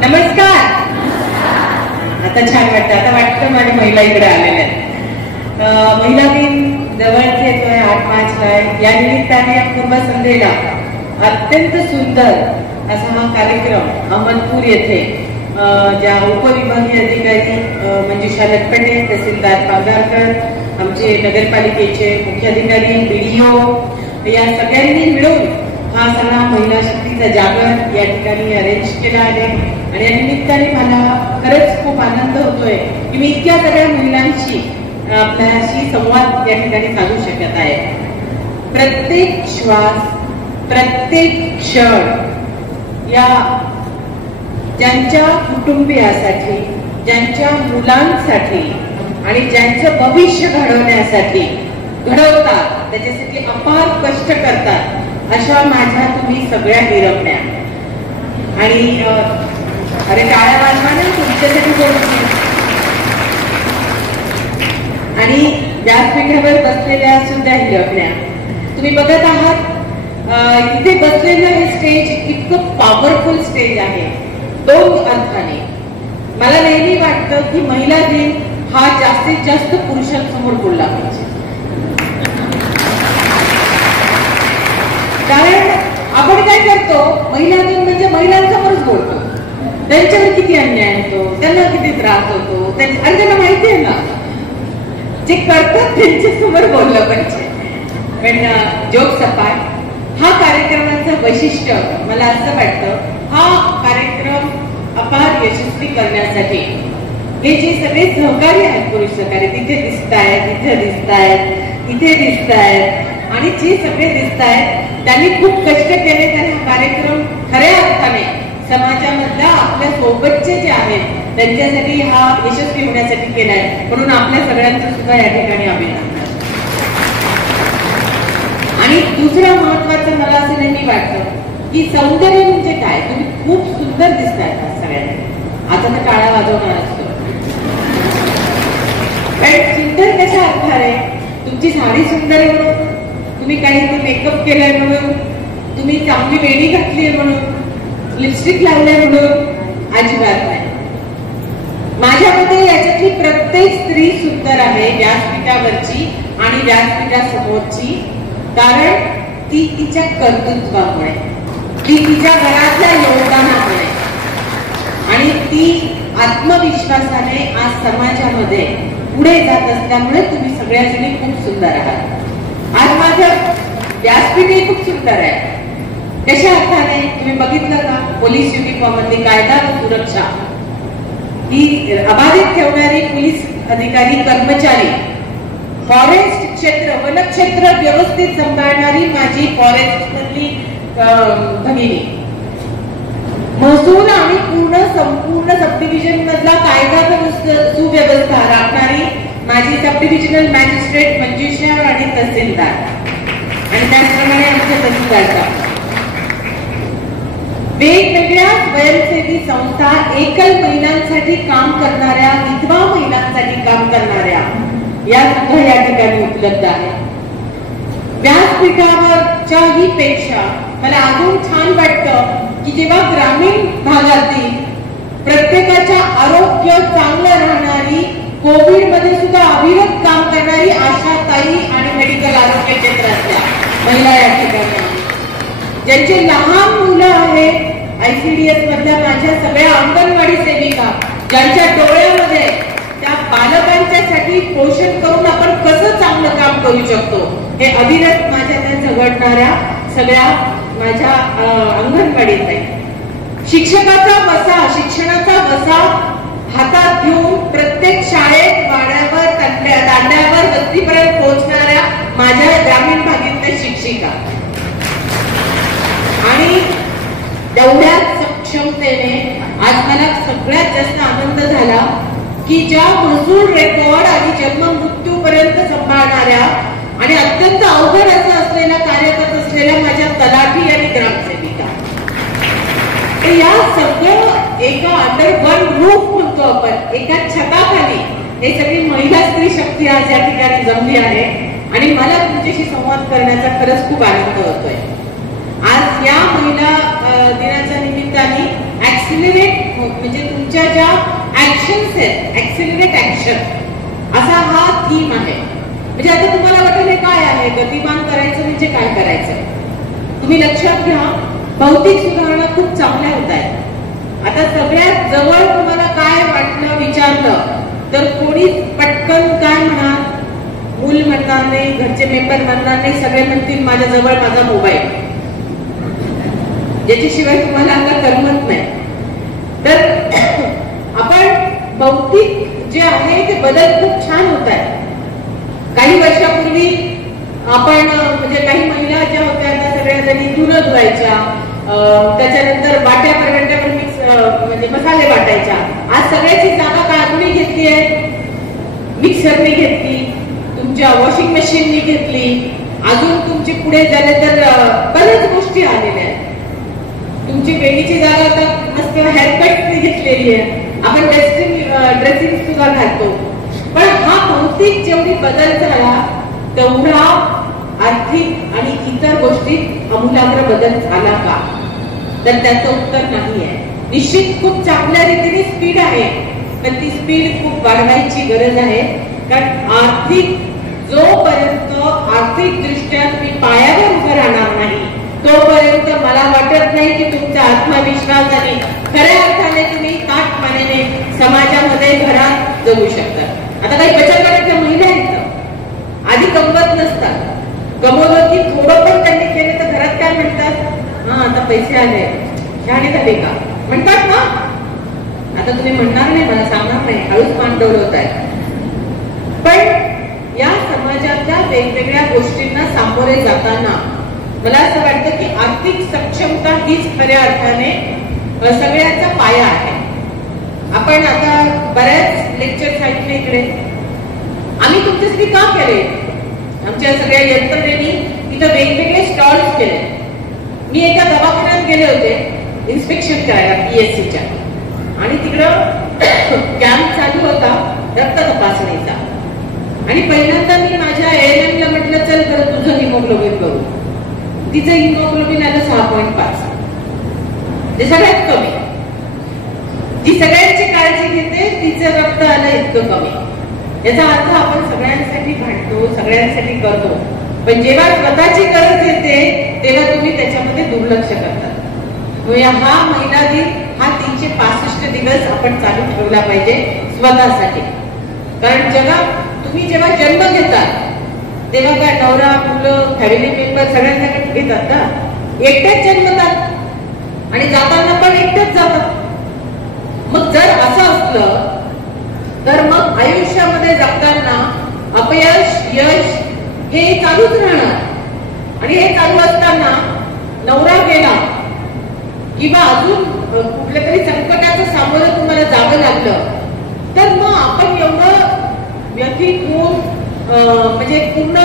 नमस्कार. आता छान वाटतं, आता वाटतं माझ्या महिला इकडे आलेल्या आहेत. महिला दिन जवळच येतोय 8 मार्चला. या निमित्ताने पूर्व संध्येला अत्यंत सुंदर असा हा कार्यक्रम अहमदपूर येथे ज्या उपविभागीय अधिकारी मंजुषा लटपटे, तहसीलदार पांगारकर, आमचे नगरपालिकेचे मुख्याधिकारी, BDO या सगळ्यांनी मिळून हा सगळा महिला शक्तीचा जागर या ठिकाणी अरेंज केला आहे. आणि या निमित्ताने मला खरंच खूप आनंद होतोय की मी इतक्या सगळ्या महिलांशी आपल्याशी संवाद या ठिकाणी साधू शकत आहे. प्रत्येक श्वास, प्रत्येक क्षण या ज्यांच्या कुटुंबियासाठी, ज्यांच्या मुलांसाठी आणि ज्यांचं भविष्य घडवण्यासाठी घडवतात, त्याच्यासाठी अपार कष्ट करतात, अशा माझ्या तुम्ही सगळ्या हिरवण्या. आणि अरे टाळ्या वाजवा ना तुमच्यासाठी बोलते. आणि व्यासपीठावर बसलेल्या सुद्धा हिरवण्या तुम्ही बघत आहात. इथे बसलेलं हे स्टेज इतकं पॉवरफुल स्टेज आहे. 2 अर्थाने मला नेहमी वाटतं की महिला दिन हा जास्तीत जास्त पुरुषांसमोर बोलला पाहिजे. कारण आपण काय करतो, महिला दिन म्हणजे महिलांसमोरच बोलतो, त्यांच्यावर किती अन्याय होतो, त्यांना किती त्रास होतो, अरे त्यांना माहिती आहे ना, जे करतात त्यांच्या समोर बोललं पाहिजे. पण जोक सपाट हा कार्यक्रमाचं वैशिष्ट्य मला असं वाटतं, हा कार्यक्रम अपार यशस्वी करण्यासाठी हे जे सगळे सहकारी आहेत, पुरुष सहकारी तिथे दिसत आहेत, इथे दिसत आहेत, इथे दिसत आहेत, आणि जे सगळे दिसत आहेत त्यांनी खूप कष्ट केले. त्यांनी हा कार्यक्रम खऱ्या अर्थाने समाजामधल्या आपल्या सोबतचे जे आहेत त्यांच्यासाठी हा यशस्वी होण्यासाठी केलाय. म्हणून आपल्या सगळ्यांचं सुद्धा या ठिकाणी अभिनंदन. आणि दुसरं महत्वाचं मला असं नेहमी वाटतं की सौंदर्य म्हणजे काय. तुम्ही खूप सुंदर दिसताय सगळ्यांनी. आता तर टाळा वाजवणार असतो, पण सुंदर कशा अर्थाने, तुमची साडी सुंदर आहे म्हणून, तुम्ही काहीतरी मेकअप केलाय म्हणून, तुम्ही चांगली वेणी घातली म्हणून, लिपस्टिक लावलाय म्हणून अजिबात नाही. माझ्या मते याच्यातली प्रत्येक स्त्री सुंदर आहे, व्यासपीठावरची आणि व्यासपीठासमोरची. कारण ती तिच्या कर्तृत्वामुळे, ती तिच्या घरातल्या योगदानामुळे आणि ती आत्मविश्वासाने आज समाजामध्ये पुढे जात असल्यामुळे तुम्ही सगळ्याजणी खूप सुंदर आहात. आज माझं व्यासपीठही खूप सुंदर आहे. कशा अर्थाने तुम्ही बघितलं का, पोलीस युनिफॉर्म मध्ये कायदा व सुरक्षा ही अबाधित ठेवणारी पोलीस अधिकारी, कर्मचारी, फॉरेस्ट क्षेत्र, वनक्षेत्र व्यवस्थित सांभाळणारी माझी फॉरेस्ट मधली भगिनी, महसूल आणि संपूर्ण सब डिव्हिजन मधला कायदा सुव्यवस्था राखणारी माझी सब डिव्हिजनल मॅजिस्ट्रेट मंजुषा आणि तहसीलदार, आणि त्याचप्रमाणे आमच्या तहसीलदारचा, वेगवेगळ्या स्वयंसेवी संस्था, एकल महिलांसाठी काम करणाऱ्या, विधवा महिलांसाठी काम करणाऱ्या या सुद्धा या ठिकाणी उपलब्ध आहे. व्यासपीठावरच्याही पेक्षा मला अजून छान वाटतं की जेव्हा ग्रामीण भागातील प्रत्येकाच्या आरोग्य चांगलं राहणारी, कोविड मध्ये सुद्धा अविरत काम करणारी आशाताई आणि मेडिकल आरोग्य क्षेत्रातल्या महिला या ठिकाणी, ज्यांचे लहान मुलं आहेत, ICDS मधल्या माझ्या सगळ्या अंगणवाडी सेविका, ज्यांच्या डोळ्यामध्ये त्या बालकांच्यासाठी पोषण करून आपण कसं चांगलं काम करू शकतो हे अविरत माझ्या त्या झगडणाऱ्या सगळ्या माझ्या अंगणवाडीत आहे. शिक्षकाचा वसा, शिक्षणाचा वसा हातात घेऊन प्रत्येक शाळेत, वाड्यावर, तांड्यावर, वस्तीपर्यंत पोहोचणाऱ्या माझ्या ग्रामीण भागातल्या शिक्षिका, आणि तेवढ्याच सक्षमतेने आज मला सगळ्यात जास्त आनंद झाला की ज्या महसूल रेकॉर्ड आणि जन्म मृत्यूपर्यंत सांभाळणाऱ्या आणि अत्यंत अवघड असं असलेल्या कार्य करत असलेल्या माझ्या तलाठी आणि ग्रामसेविका, या सगळं एका अंडर वन रूफ म्हणतो आपण, एका छताखाली हे सगळी महिला स्त्री शक्ती आज या ठिकाणी जमली आहे. आणि मला तुमच्याशी संवाद करण्याचा खरंच खूप आनंद होतोय. आज या महिला दिनाच्या निमित्ताने ऍक्सिलरेट म्हणजे तुमच्या ज्या ऍक्शन्स आहेत, ऍक्सेलरेट ऍक्शन असा हा थीम आहे. म्हणजे आता तुम्हाला वाटेल हे काय आहे, गतिमान करायचं म्हणजे काय करायचं. तुम्ही लक्षात घ्या, भौतिक सुधारणा खूप चांगल्या होत आहेत. आता सगळ्यात जवळ तुम्हाला काय वाटलं विचारलं तर कोणी पटकन काय म्हणणार, मूल म्हणणार नाही, घरचे मेंबर म्हणणार नाही, सगळे म्हणतील माझ्या जवळ माझा मोबाईल, ज्याच्याशिवाय तुम्हाला आता करमत नाही. तर आपण भौतिक जे आहे ते बदल खूप छान होत आहे. काही वर्षापूर्वी आपण म्हणजे काही महिला ज्या होत्या त्या सगळ्या जणी धुणं धुवायच्या, त्याच्यानंतर वाट्या परवंट्यावर मिक्स म्हणजे मसाले वाटायच्या. आज सगळ्याची जागा काय कोणी घेतली आहे, मिक्सरने घेतली, तुमच्या वॉशिंग मशीनने घेतली, अजून तुमची पुढे झाले तर बऱ्याच गोष्टी आलेल्या आहेत. तुमची वेणीची जागा आता मस्त हेअरकटने घेतलेली आहे, आपण ड्रेसिंग सुद्धा घालतो. पण हा भौतिक जेवढी बदल झाला तेवढा आर्थिक आणि इतर गोष्टीत आमूलाग्र बदल झाला का, तर त्याचं उत्तर नाही आहे. निश्चित खूप चांगल्या रीतीने स्पीड आहे, पण ती स्पीड खूप वाढवायची गरज आहे. कारण जोपर्यंत आर्थिक दृष्ट्या तुम्ही पायावर उभं राहणार नाही तोपर्यंत मला वाटत नाही की तुमचा आत्मविश्वास आणि खऱ्या अर्थाने तुम्ही ताठमानेने समाजामध्ये घरात जगू शकता. आता काही बचत गटाच्या महिला आहेत, आधी कमवत नसतात, कमवलं की थोडं पण त्यांनी केलं तर घरात काय म्हणतात, हा आता पैसे आले, शहाणे झाले का म्हणतात ना. आता तुम्ही म्हणणार नाही, मला सांगणार नाही, हळूच मान डोलवत आहे. पण या समाजाच्या वेगवेगळ्या गोष्टींना सामोरे जाताना मला असं वाटतं की आर्थिक सक्षमता हीच खऱ्या अर्थाने सगळ्याचा पाया आहे. आपण आता बऱ्याच लेक्चर ऐकले इकडे, आम्ही तुमच्यासाठी का केले, आमच्या सगळ्या यंत्रणेनी इथं वेगवेगळे स्टॉल्स केले. मी एका दवाखान्यात गेले होते इन्स्पेक्शन करायला PSCच्या, आणि तिकडं कॅम्प चालू होता रक्त तपासणीचा. आणि पहिल्यांदा मी माझ्या ANM ला म्हटलं चल बरं तुझं हिमोग्लोबिन करू. तिचं हिमोग्लोबिन आलं 6.5, जे सगळ्यात कमी. जी सगळ्यांची काळजी घेते तिचं रक्त आलं इतकं कमी. याचा अर्थ आपण सगळ्यांसाठी भांडतो, सगळ्यांसाठी करतो, पण जेव्हा स्वतःची गरज येते तेव्हा तुम्ही त्याच्यामध्ये दुर्लक्ष करतात. हा महिला दिन हा 365 दिवस आपण चालू ठेवला पाहिजे स्वतःसाठी. कारण जगात तुम्ही जेव्हा जन्म घेतात तेव्हा काय नवरा मुलं फॅमिली मेंबर सगळ्यांसाठी घेतात ना, एकट्याच जन्मतात आणि जाताना पण एकटेच जातात. मग जर असं असलं तर मग आयुष्यामध्ये जगताना अपयश यश हे चालूच राहणार. आणि हे चालू असताना नवरा गेला किंवा अजून कुठल्या तरी संकटाचं सामोरं तुम्हाला जावं लागलं तर मग आपण एवढं व्यथित होऊन म्हणजे पूर्ण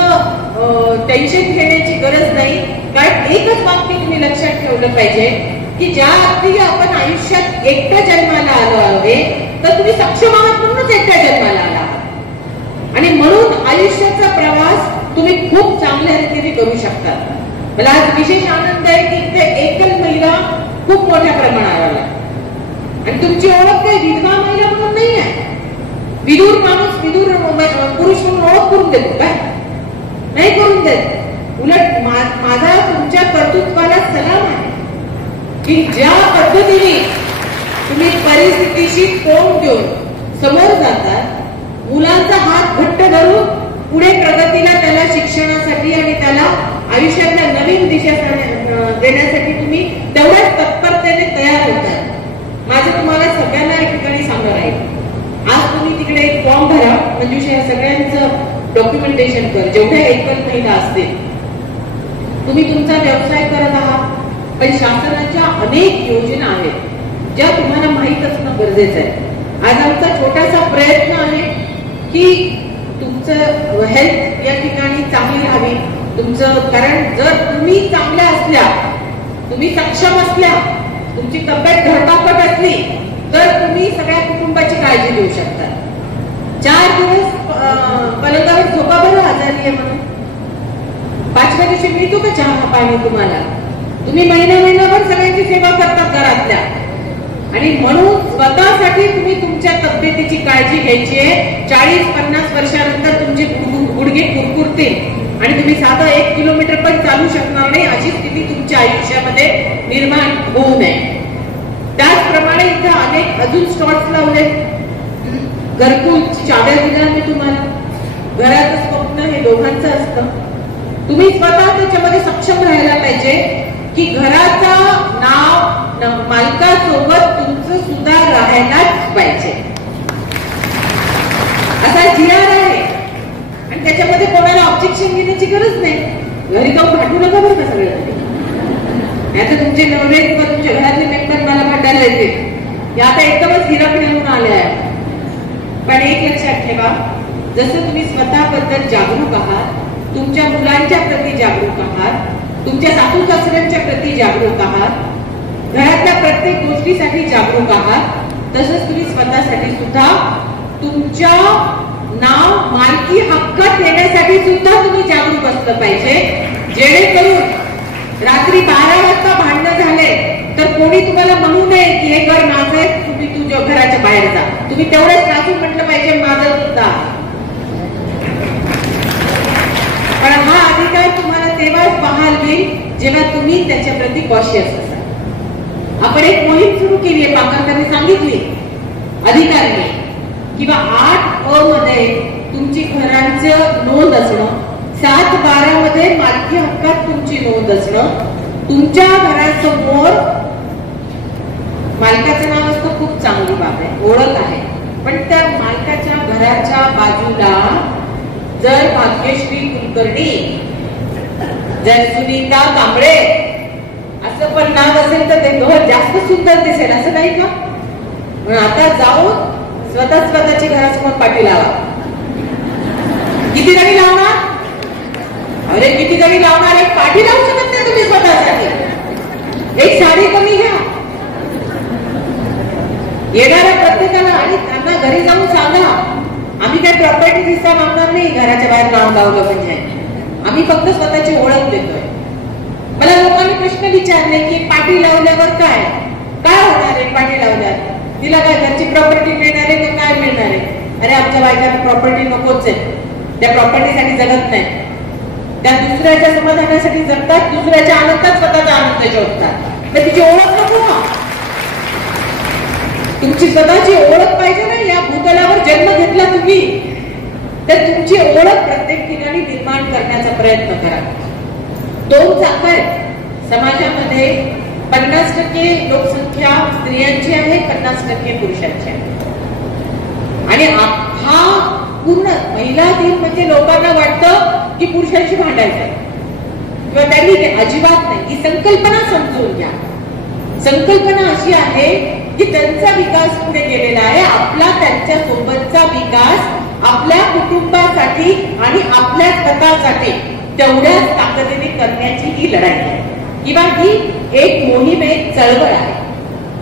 टेन्शन घेण्याची गरज नाही. कारण एकच वाक्य तुम्ही लक्षात ठेवलं पाहिजे की ज्या अर्थी आपण आयुष्यात एकट्या जन्माला आलो आहे तर तुम्ही सक्षम आहात म्हणूनच एकट्या जन्माला आला, आणि म्हणून आयुष्याचा प्रवास तुम्ही खूप चांगल्या रीतीने करू शकता. मला आज विशेष आनंद आहे की इथे एकल महिला खूप मोठ्या प्रमाणावर आला, आणि तुमची ओळख काही विधवा महिला म्हणून नाही आहे. विदूर माणूस विदूर पुरुष म्हणून ओळख करून देतो काय, नाही करून देत. उलट माझा तुमच्या कर्तृत्वाला सलाम आहे की ज्या पद्धतीने तुम्ही परिस्थितीशी तोंड देऊन समोर जातात, मुलांचा हात घट्ट धरून पुढे प्रगतीला, त्याला शिक्षणासाठी आणि त्याला आयुष्यातल्या नवीन दिशा देण्यासाठी तुम्ही तेवढ्याच तत्परतेने तयार होतात. माझं तुम्हाला सगळ्यांना एक ठिकाणी सांगणार आहे, आज तुम्ही तिकडे एक फॉर्म भरा, म्हणजे या सगळ्यांचं डॉक्युमेंटेशन कर. जेवढ्या एकल महिला असतील, तुम्ही तुमचा व्यवसाय करत आहात, पण शासनाच्या अनेक योजना आहेत ज्या तुम्हाला माहीत असणं गरजेचं आहे. आज आमचा छोटासा प्रयत्न आहे की तुमचं हेल्थ या ठिकाणी चांगली राहावी तुमचं. कारण जर तुम्ही चांगल्या असल्या, तुम्ही सक्षम असल्या, तुमची तब्येत धडधाकट असली तर तुम्ही सगळ्या कुटुंबाची काळजी घेऊ शकता. 4 दिवस पलंगावर झोपा बरं आजारी आहे म्हणून, 5व्या दिवशी मिळतो का चहा पाणी तुम्हाला? तुम्ही महिन्याभर सगळ्यांची सेवा करतात घरातल्या, आणि म्हणून स्वतःसाठी तुम्ही तुमच्या तब्येतीची काळजी घ्यायची आहे. 40-50 वर्षानंतर तुमचे गुडघे कुरकुरतील आणि तुम्ही साधा 1 किलोमीटर पण चालू शकणार नाही, अशी स्थिती तुमच्या आयुष्यामध्ये निर्माण होऊ नये. त्याचप्रमाणे इथं अनेक अजून स्टॉल्स लावले. घरकुलची चाव्या दिल्या मी तुम्हाला. घराचं स्वप्न हे दोघांचं असतं. तुम्ही स्वतः त्याच्यामध्ये सक्षम राहायला पाहिजे की घराचा नाव मालकासोबत तुमचं सुद्धा राहायलाच पाहिजे. असा GR आहे आणि त्याच्यामध्ये कोणाला ऑब्जेक्शन घेण्याची गरज नाही. घरी जाऊन भांडू नका बरं का सगळं. आता तुमचे नवरे किंवा तुमच्या घरातले मेंबर मला भांडायला येते, आता एकदमच हिरकणे होऊन आले आहे. पण एक लक्षात ठेवा, जसं तुम्ही स्वतःबद्दल जागरूक आहात, तुमच्या मुलांच्या प्रती जागरूक आहात, तुमच्या सासू सासऱ्यांच्या प्रती जागरूक आहात, घरातल्या प्रत्येक गोष्टीसाठी जागरूक आहात, तसंच तुम्ही स्वतःसाठी सुद्धा तुमच्या नाव मालकी हक्कात येण्यासाठी सुद्धा तुम्ही जागरूक असलं पाहिजे. जेणेकरून रात्री 12 वाजता भांडण झाले तर कोणी तुम्हाला म्हणू नये की हे घर माझं आहे, तुम्ही तुझ्या घराच्या बाहेर जा. तुम्ही तेवढंच राखून म्हटलं पाहिजे माझं सुद्धा. पण हा अधिकार तुम्हाला तेव्हाच बहाल होईल जेव्हा तुम्ही त्याच्याप्रती कॉशियस असाल. आपण एक मोहीम सुरू केली आहे, पालकांनी सांगितली अधिकाऱ्यांनी किंवा 8A मध्ये तुमची घरांचं नोंद असणं, 7-12 मध्ये मालकी हक्कात तुमची नोंद असणं, तुमच्या घरासमोर मालकाचं नाव असतं, खूप चांगली बाब आहे, ओळख आहे. पण त्या मालकाच्या घराच्या बाजूला जर भाग्यश्री कुलकर्णी, जर सुनीता कांबळे असं पण नाव असेल तर ते घर जास्त सुंदर दिसेल, असं नाही का? म्हणून आता जाऊन स्वतःची घरासमोर पाठी लावा. किती जणी लावणार? अरे किती जणी लावणार? एक पाठी लावू शकत नाही तुम्ही स्वतःसाठी. एक साडी कमी घ्या येणाऱ्या प्रत्येकाला आणि त्यांना घरी जाऊन सांगा, आम्ही काय प्रॉपर्टी हिस्सा मागणार नाही, घराच्या बाहेर नाव लावलं म्हणजे आम्ही फक्त स्वतःची ओळख देतोय. मला लोकांनी प्रश्न विचारले की पाठी लावल्यावर काय काय होणार आहे? पाठी लावल्यावर तिला काय घरची प्रॉपर्टी मिळणार आहे का काय मिळणार आहे? अरे आमच्या बायकांना प्रॉपर्टी नकोच आहे, त्या प्रॉपर्टीसाठी जगत नाही, त्या दुसऱ्याच्या समाधानासाठी जगतात, दुसऱ्याच्या आनंदात स्वतःचा आनंद शोधतात. तर तिची ओळख नको ना? तुमची स्वतःची ओळख पाहिजे ना. या भूतलावर जन्म घेतला तुम्ही तर तुमची ओळख प्रत्येक ठिकाणी निर्माण करण्याचा प्रयत्न करा. 2 चाक आहेत समाजामध्ये. 50% लोकसंख्या स्त्रियांची आहे, 50% पुरुषांची आहे. आणि हा पूर्ण महिला दिन म्हणजे लोकांना वाटतं की पुरुषांशी भांडायचं किंवा त्यांनी अजिबात नाही. ही संकल्पना समजून घ्या. संकल्पना अशी आहे की त्यांचा विकास पुढे गेलेला आहे, आपला त्यांच्या सोबतचा विकास आपल्या कुटुंबासाठी आणि आपल्या स्वतःसाठी तेवढ्याच ताकदीने करण्याची ही लढाई आहे किंवा ही एक मोहीम, एक चळवळ आहे.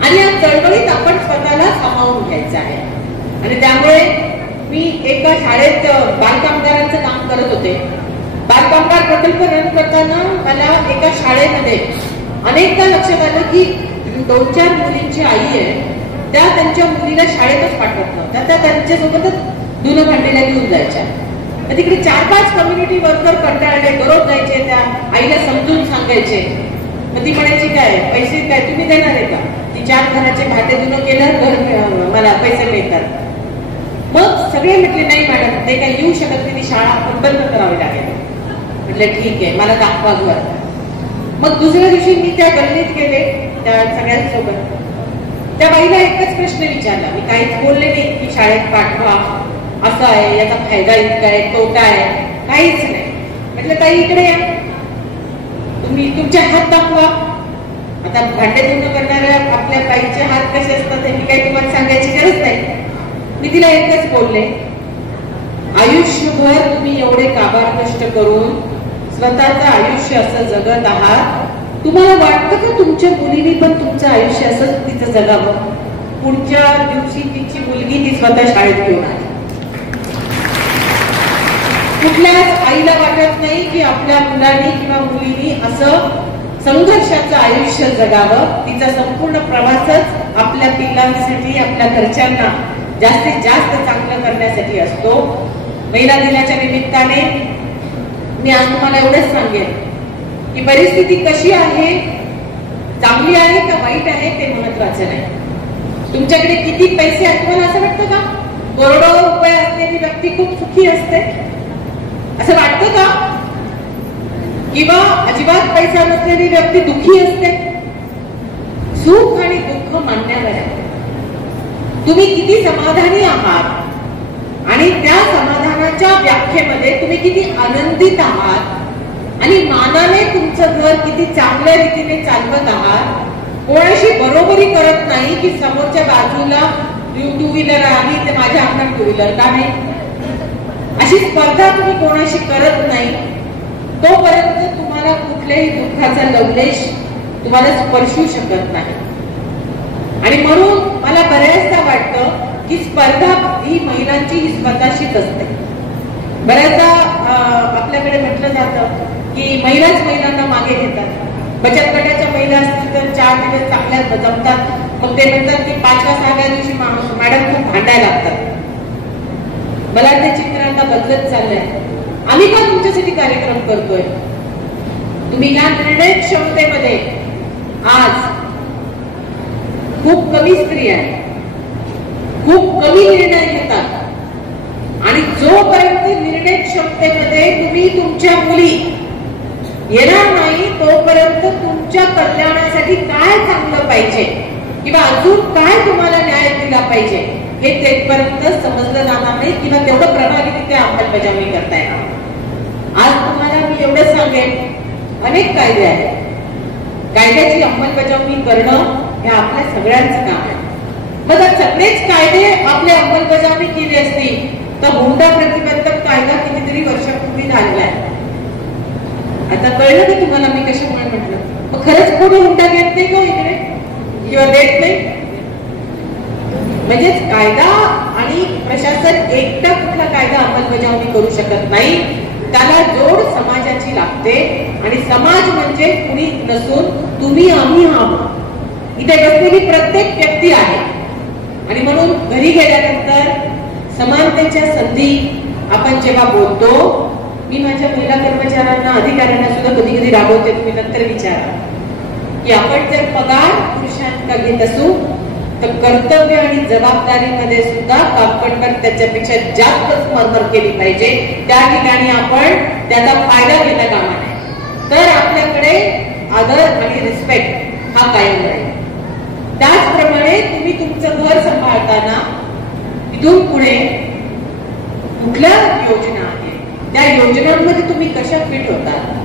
आणि या चळवळीत आपण स्वतःला सामावून घ्यायचं आहे. आणि त्यामुळे मी एका शाळेत बालकामगारांचं काम करत होते. बालकामगार प्रकल्प रन करताना मला एका शाळेमध्ये अनेकदा लक्षात आलं की 2-4 मुलींची आई आहे, त्या त्यांच्या मुलीला शाळेतच पाठवत नव्हत्या, त्या त्यांच्यासोबतच धुणं भांडीला घेऊन जायच्या. तिकडे 4-5 कम्युनिटी वर्कर कंटाळले, दररोज जायचे, त्या आईला समजून सांगायचे. मग ती म्हणायची काय पैसे काय तुम्ही देणार आहे का? ती 4 घराचे भाते धुणं केलं, घर मला पैसे मिळतात. मग सगळे म्हटले नाही मॅडम ते काही येऊ शकत नाही, ती शाळा बंद करावी लागेल. म्हटलं ठीक आहे, मला दाखवा घर. मग दुसऱ्या दिवशी मी त्या गल्लीत गेले त्या सगळ्यांसोबत. त्या बाईला एकच प्रश्न विचारला, मी काहीच बोलले नाही की शाळेत पाठवा असं आहे, याचा फायदा इतका आहे, तोटा आहे, काहीच नाही. म्हटलं ताई इकडे या, तुम्ही तुमचे हात दाखवा. आता भांडे धुणं करणाऱ्या आपल्या बाईचे हात कसे असतात हे मी काही तुम्हाला सांगायची गरज नाही. मी तिला एकच बोलले, आयुष्यभर तुम्ही एवढे काबाड कष्ट करून स्वतःचं आयुष्य असं जगत आहात, तुम्हाला वाटतं का तुमच्या मुलीने पण तुमचं आयुष्य असं तिचं जगावं? पुढच्या दिवशी तिची मुलगी ती स्वतः शाळेत घेऊन आली. कुठल्याच आईला वाटत नाही की आपल्या मुलांनी किंवा मुलीनी असं संघर्षाचं आयुष्य जगावं, तिचा संपूर्ण प्रवासच आपल्या पिलांसाठी, आपल्या घरच्यांना जास्तीत जास्त चांगलं करण्यासाठी असतो. महिला दिनाच्या निमित्ताने मी आज तुम्हाला एवढंच सांगेन की परिस्थिती कशी आहे, चांगली आहे का वाईट आहे ते महत्वाचं नाही. तुमच्याकडे किती पैसे आहेत, तुम्हाला असं वाटतं का करोडो रुपये असलेली व्यक्ती खूप सुखी असते असं वाटतं का? किंवा अजिबात पैसा नसलेली व्यक्ती दुःखी असते? सुख आणि दुःख मान्यवर आहे. तुम्ही किती समाधानी आहात आणि त्या समाधानाच्या व्याख्येमध्ये तुम्ही किती आनंदित आहात आणि मानाने तुमचं घर किती चांगल्या रीतीने चालवत आहात. कोणाशी बरोबरी करत नाही की समोरच्या बाजूला टू व्हीलर आली तर माझ्या अंगणात टू व्हीलर का नाही, अशी स्पर्धा तुम्ही कोणाशी करत नाही. तोपर्यंत तुम्हाला कुठल्याही दुःखाचा लवलेश तुम्हाला स्पर्शू शकत नाही. आणि म्हणून मला बऱ्याचदा वाटतं की स्पर्धा ही महिलांची ही स्वतःशीच असते. बऱ्याचदा आपल्याकडे म्हटलं जातं की महिलाच महिलांना मागे घेतात. बचत गटाच्या महिला असतील तर 4 दिवस चांगल्या जमतात, मग ते म्हणतात की 5व्या-6व्या दिवशी मॅडम खूप भांडायला लागतात. मला ते चित्र आता बदलत चाललंय. आम्ही का तुमच्यासाठी कार्यक्रम करतोय? तुम्ही या निर्णय क्षमतेमध्ये आज खूप कमी स्त्रिया आहेत, खूप कमी निर्णय घेतात आणि जोपर्यंत निर्णय क्षमतेमध्ये तुम्ही तुमच्या मुली येणार नाही तोपर्यंत तुमच्या कल्याणासाठी काय चांगलं पाहिजे किंवा अजून काय तुम्हाला न्याय दिला पाहिजे हे तेथपर्यंत समजलं जाणार नाही किंवा तेवढं प्रभावीरित्या अंमलबजावणी करता येणार. आज तुम्हाला मी एवढं सांगेन, अनेक कायदे आहेत, कायद्याची अंमलबजावणी करणं हे आपल्या सगळ्यांचं काम आहे. मग सगळेच कायदे आपली अंमलबजावणी केली असती तर हुंडा प्रतिबंधक कायदा कितीतरी वर्षापूर्वी झालेला आहे. आता कळलं की तुम्हाला मी कशामुळे म्हटलं? मग खरंच कोणी हुंडा घेत नाही का इकडे किंवा देत नाही? म्हणजेच कायदा आणि प्रशासन एकटा कुठला कायदा अंमलबजावणी करू शकत नाही, त्याला जोड समाजाची लागते. आणि समाज म्हणजे कुणी नसून तुम्ही आम्ही आहोत. इथे बसलेली प्रत्येक व्यक्ती आहे. आणि म्हणून घरी गेल्यानंतर समानतेच्या संधी आपण जेव्हा बोलतो, मी माझ्या महिला कर्मचाऱ्यांना, अधिकाऱ्यांना सुद्धा कधी कधी राबवते, तुम्ही नंतर विचारा, की आपण जर पगार पुरुषांना घेत असू तर कर्तव्य आणि जबाबदारीमध्ये सुद्धा आपण त्याच्यापेक्षा जास्त मरमर केली पाहिजे. त्या ठिकाणी आपण त्याचा फायदा घेता कामा नये. तर आपल्याकडे आदर आणि रिस्पेक्ट हा कायम राहील. त्याचप्रमाणे तुम्ही तुमचं घर सांभाळताना इथून पुढे कुठल्या योजना आहेत, त्या योजनांमध्ये तुम्ही कशा फिट होतात,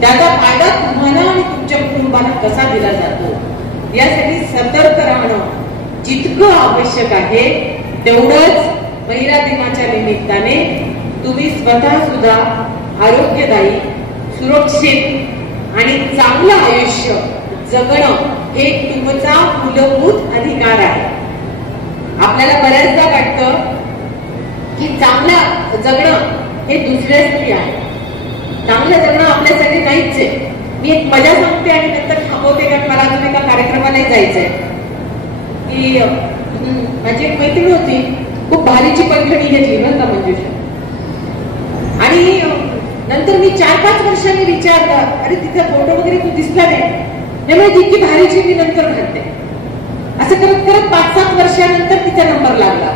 त्याचा फायदा तुम्हाला आणि तुमच्या कुटुंबाला कसा दिला जातो, यासाठी सतर्क राहणं जितकं आवश्यक आहे तेवढंच महिला दिनाच्या निमित्ताने तुम्ही स्वतः सुद्धा आरोग्यदायी, सुरक्षित आणि चांगलं आयुष्य जगणं हे तुमचा मूलभूत अधिकार आहे. आपल्याला बऱ्याचदा वाटतं की चांगलं जगणं हे दुसऱ्यासाठी आहे, चांगलं जगणं आपल्यासाठी नाहीच आहे. मी एक मजा सांगते आणि नंतर थांबवते, कारण मला अजून एका कार्यक्रमालाही जायचंय. की माझी एक मैत्रीण होती, खूप भारीची पैठणी घेतली बरं का मंजुषा, आणि नंतर मी 4-5 वर्षांनी विचारलं, अरे तिचा फोटो वगैरे तू दिसला नाही, त्यामुळे जितकी भारीची मी नंतर घालते. असं करत करत 5-7 वर्षानंतर तिचा नंबर लागला.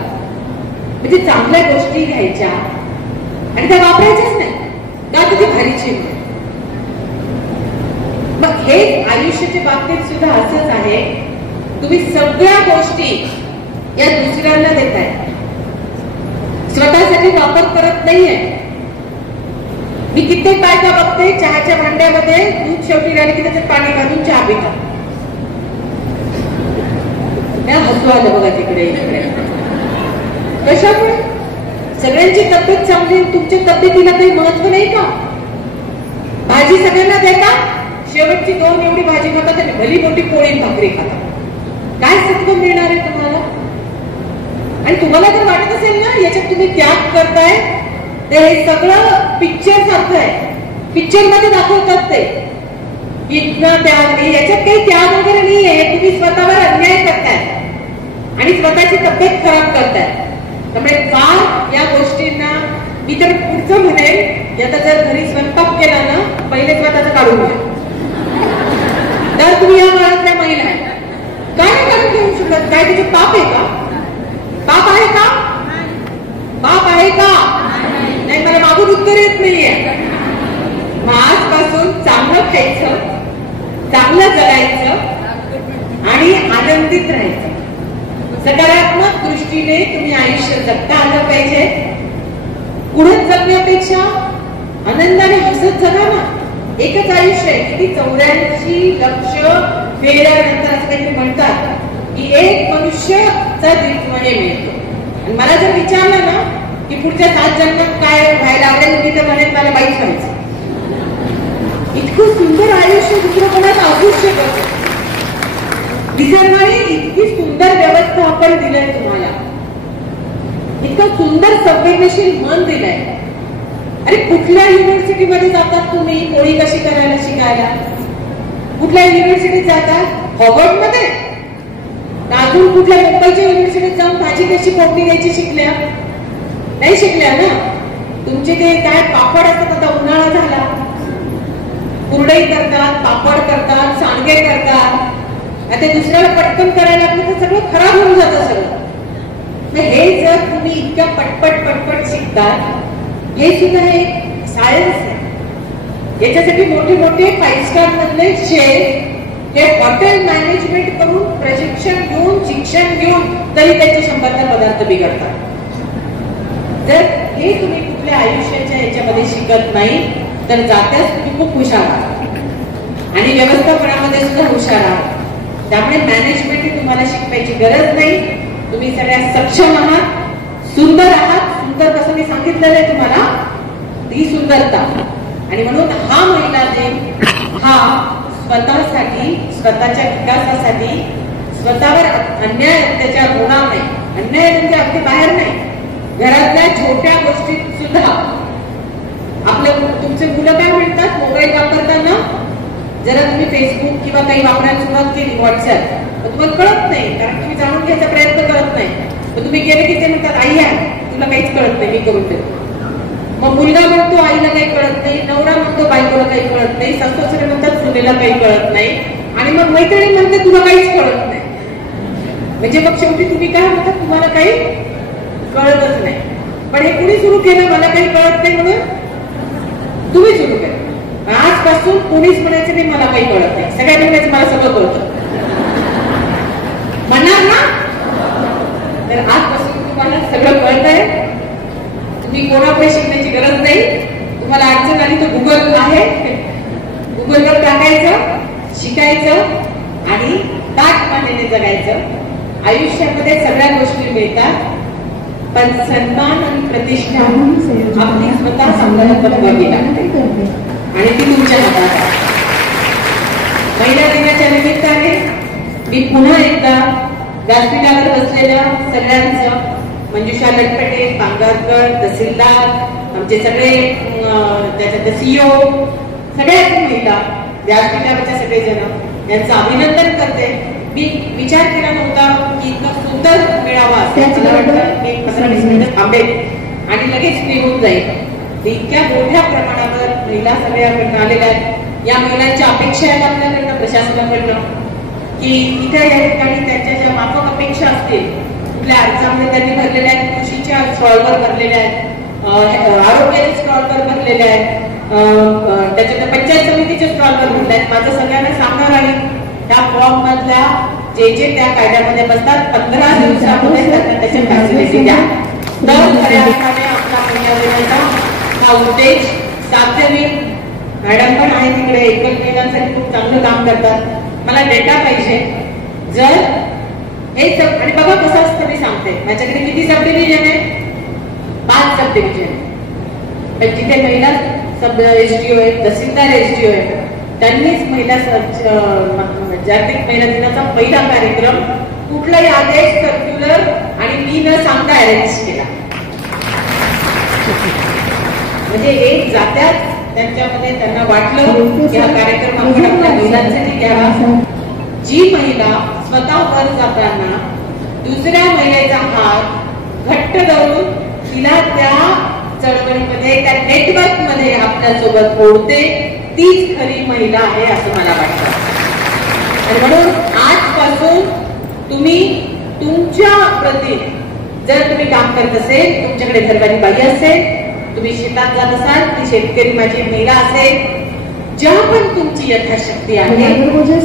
म्हणजे चांगल्या गोष्टी घ्यायच्या आणि त्या वापरायच्याच नाही का तिथे भारीची. मग हे आयुष्याच्या बाबतीत सुद्धा असंच आहे. तुम्ही सगळ्या गोष्टी या दुसऱ्यांना देताय, स्वतःसाठी वापर करत नाहीये. मी कित्येक बायका बघते, चहाच्या भांड्यामध्ये दूध शेवटी राहिली की त्याच्यात पाणी घालून चहा पितात. हसू आलं बघा तिकडे इकडे. कशामुळे? सगळ्यांची तब्येत चांगली, तुमच्या तब्येतीला काही महत्व नाही का? भाजी सगळ्यांना देता, शेवटची 2 एवढी भाजी खातात आणि भली मोठी पोळी भाकरी खातात. काय सत्व मिळणार आहे तुम्हाला? आणि तुम्हाला जर वाटत असेल ना याच्यात तुम्ही त्याग करताय, तर हे सगळं पिक्चर सारखं आहे. पिक्चर मध्ये दाखवतात ते इथनं त्याग नाही, याच्यात काही त्याग वगैरे नाहीये. तुम्ही स्वतःवर अन्याय करताय आणि स्वतःची तब्येत खराब करताय. त्यामुळे फार या गोष्टींना मी तर पुढचं म्हणेन, आता जर घरी स्वयंपाक केला ना, पहिले स्वतःचं काढून घ्या. तर तुम्ही या घरातल्या महिला आहे, काय काढून घेऊ शकत? काय त्याचे पाप आहे का? पाप आहे का? पाप आहे का? नाही, मला मागून उत्तर येत नाहीये. मग आजपासून चांगलं खायचं, चांगलं जगायचं आणि आनंदित राहायचं. सकारात्मक दृष्टीने तुम्ही आयुष्य जगता आलं पाहिजे. पुढे जगण्यापेक्षा आनंदाने हसत जगा ना. एकच आयुष्य आहे. किती 84 लक्ष फेऱ्यानंतर असं काही म्हणतात की एक मनुष्यचा दीर्घमय मिळतो. आणि मला जर विचारलं ना की पुढच्या 7 जन्मात काय व्हायला आवडेल, मी तर म्हणेन मला बाईक व्हायचं. इतकं सुंदर आयुष्य दुसरं कोणाचं असूच शकत नाही. निसर्गाने इतकी सुंदर व्यवस्था आपण दिलंय तुम्हाला, इतकं सुंदर संवेदनशील मन दिलंय. अरे कुठल्या युनिव्हर्सिटीमध्ये जातात तुम्ही पोळी कशी करायला शिकायला? कुठल्या युनिव्हर्सिटीत जातात? हॉवर्ड मध्ये? अजून कुठल्या मुंबईच्या युनिव्हर्सिटीत जाऊन भाजी कशी फोडणी द्यायची शिकल्या? नाही शिकल्या ना. तुमचे ते काय पापड असतात, आता उन्हाळा झाला, कुरडई करतात, पापड करतात, सांडगे करतात. आता दुसऱ्याला पटकन करायला लागलं तर सगळं खराब होऊन जातं सगळं. हे जर तुम्ही इतक्या पटपट शिकतात, हे सुद्धा एक सायन्स आहे. याच्यासाठी मोठे मोठे 5 स्टार मधले शेफ हे हॉटेल मॅनेजमेंट करून प्रशिक्षण घेऊन, शिक्षण घेऊन तरी त्याचे 100 पदार्थ बिघडतात. जर हे तुम्ही कुठल्या आयुष्याच्या याच्यामध्ये शिकत नाही तर जात्यास तुम्ही खूप हुशार आहात आणि व्यवस्थापनामध्ये सुद्धा हुशार आहात. त्यामुळे मॅनेजमेंट ही तुम्हाला शिकवायची गरज नाही. तुम्ही सगळ्या सक्षम आहात, सुंदर आहात. सुंदर कसं मी सांगितलेलं आहे तुम्हाला, ती सुंदरता. आणि म्हणून हा महिला दिन हा स्वतःसाठी, स्वतःच्या विकासासाठी, स्वतःवर अन्याय अत्याचार होणार नाही. अन्याय म्हणजे अगदी बाहेर नाही, घरातल्या छोट्या गोष्टीत सुद्धा. आपलं तुमचे मुलं काय म्हणतात मोबाईल वापरताना? जरा तुम्ही फेसबुक किंवा काही वापरायला सुरुवात केली, व्हॉट्सअप, तुम्हाला कळत नाही कारण तुम्ही जाणून घ्यायचा प्रयत्न करत नाही. मग तुम्ही गेले की ते म्हणतात आई आहे तुला काहीच कळत नाही, मी करून देतो. मग मुलगा म्हणतो आईला काही कळत नाही, नवरा म्हणतो बायकोला काही कळत नाही, सासू-सासरे म्हणतात सुनेला काही कळत नाही, आणि मग मैत्रिणी म्हणते तुला काहीच कळत नाही. म्हणजे मग शेवटी तुम्ही काय म्हणतात तुम्हाला काही कळतच नाही. पण हे कुणी सुरू केलं मला काही कळत नाही म्हणून? तुम्ही सुरू केलं. आजपासून कोणीच म्हणायचं नाही मला काही कळत नाही, सगळ्यांनी म्हणायचं मला सगळं कळतं. म्हणणार ना? तर आजपासून तुम्हाला सगळं कळतंय. तुम्ही कोणाकडे शिकण्याची गरज नाही. तुम्हाला अडचण आली तर गुगल आहे, गुगलवर टाकायचं, शिकायचं आणि ताठमानेने जगायचं. आयुष्यामध्ये सगळ्या गोष्टी मिळतात, पण सन्मान आणि प्रतिष्ठा आपली स्वतः संघाला बनवावी लागते आणि ती तुमच्या हातात आहे. महिला दिनाच्या निमित्ताने मी पुन्हा एकदा व्यासपीठावर बसलेल्या सगळ्यांचं, मंजुषा लटपटे, पांगारकर, तहसीलदार, आमचे सगळे त्याच्यात सीईओ, सगळ्याच महिला, व्यासपीठावरच्या सगळेजण यांचं अभिनंदन करते. मी विचार केला नव्हता की इतका सुंदर मेळावा असेल. मला वाटतं एक 15-20 मिनिटं थांबेल आणि लगेच निघून जाईल. इतक्या मोठ्या प्रमाणावर महिला सगळ्याकडनं आलेल्या आहेत. या महिलांच्या अपेक्षा आहेत आपल्याकडनं, प्रशासनाकडनं, की इथे या ठिकाणी त्यांच्या ज्या माफक अपेक्षा असतील, कुठल्या अडचणी त्यांनी भरलेल्या आहेत, कृषीच्या स्टॉलवर भरलेल्या आहेत, आरोग्याच्या स्टॉलवर भरलेल्या आहेत, त्याच्यात पंचायत समितीच्या स्टॉलवर भरले आहेत. माझं सगळ्यांना सांगणार आहे त्या फॉर्म मधल्या जे त्या कायद्यामध्ये बसतात 15 दिवसामध्ये त्यांना त्याच्या फॅसिलिटी द्या. तर खऱ्या अर्थाने आपला महिला दिनाचा हा उद्देश साध्य होईल. मॅडम पण आहे तिकडे, एकल महिलांसाठी खूप चांगलं काम करतात. मला डेटा पाहिजे. जर हे सब आणि बघा कसं असतं मी सांगते, माझ्याकडे किती सब डिव्हिजन आहे? 5 सब डिव्हिजन. पण जिथे महिला सब एसडीओ आहे, तहसीलदार एसडीओ आहे, त्यांनीच महिला जागतिक महिला दिनाचा पहिला कार्यक्रम कुठलाही आदेश, सर्क्युलर आणि मी न सांगता अरेंज केला. म्हणजे एक जात्यात त्यांच्यामध्ये त्यांना वाटलं की हा कार्यक्रम आपण आपल्या महिलांसाठी घ्यावा. जी महिला स्वतः वर जाताना दुसऱ्या महिलेचा हात घट्ट धरून तिला त्या चळवळीमध्ये, त्या नेटवर्क मध्ये आपल्या सोबत ओढते, तीच खरी महिला आहे असं मला वाटतं. आणि म्हणून आजपासून तुम्ही तुमच्या प्रती, जर तुम्ही काम करत असेल, तुमच्याकडे सरकारी बाई असेल, तुम्ही शेतात जात असाल, ती शेतकरी माझी महिला असेल, ज्या पण तुमची यथाशक्ती आहे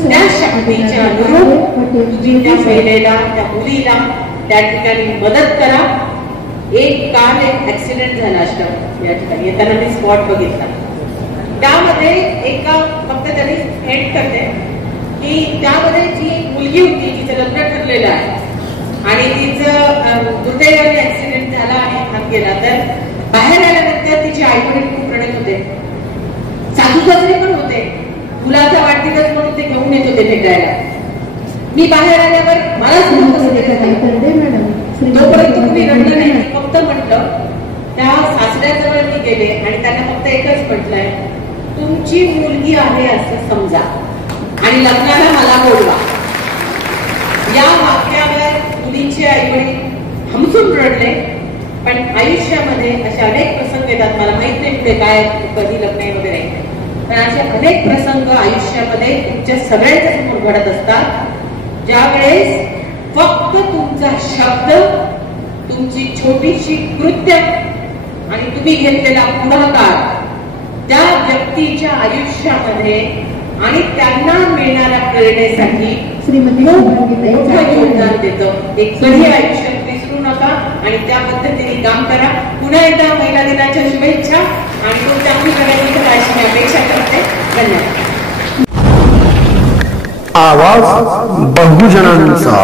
त्या शक्तीच्या अनुरूप तुम्ही त्या महिलेला, त्या मुलीला त्या ठिकाणी मदत करा. एक काल एक ऍक्सिडेंट झाला अष्टम या ठिकाणी येताना मी स्पॉट बघितला. त्यामध्ये एका फक्त त्यांनी हेड करते की त्यामध्ये जी मुलगी होती तिचं लग्न ठरलेलं आहे आणि तिचं दुर्दैवाने ऍक्सिडेंट झाला आणि हात गेला. तर बाहेर आल्यानंतर तिचे आई वडील खूप रडत होते, सासू सासरे पण होते, मुलाचा वाढदिवस म्हणून ते घेऊन येत होते भेटायला. मी बाहेर आल्यावर मला तोपर्यंत तुम्ही रडलं नाही. मी फक्त म्हटलं, त्या सासऱ्याजवळ मी गेले आणि त्यांना फक्त एकच म्हटलंय, तुमची मुलगी आहे असं समजा आणि लग्नाला मला बोलवा. या वाक्यावर मुलीचे आई वडील हमसून रडले. पण आयुष्यामध्ये असे अनेक प्रसंग येतात, मला माहित नाही ते काय कधी लग्न वगैरे, पण असे अनेक प्रसंग आयुष्यामध्ये तुमच्या सगळ्यांच्या समोर घडत असतात, ज्यावेळेस फक्त तुमचा शब्द, तुमची छोटीशी कृत्य आणि तुम्ही घेतलेला पुढाकार त्या व्यक्तीच्या आयुष्यामध्ये आणि त्यांना मिळणाऱ्या प्रेरणेसाठी मोठं योगदान देतं. एक कधी आयुष्यात विसरू नका आणि त्या पद्धतीने काम करा. पुन्हा एकदा महिला दिनाच्या शुभेच्छा आणि खूप चांगली प्रगती करा अशी अपेक्षा करते. धन्यवाद. आवाज बहुजनांचा.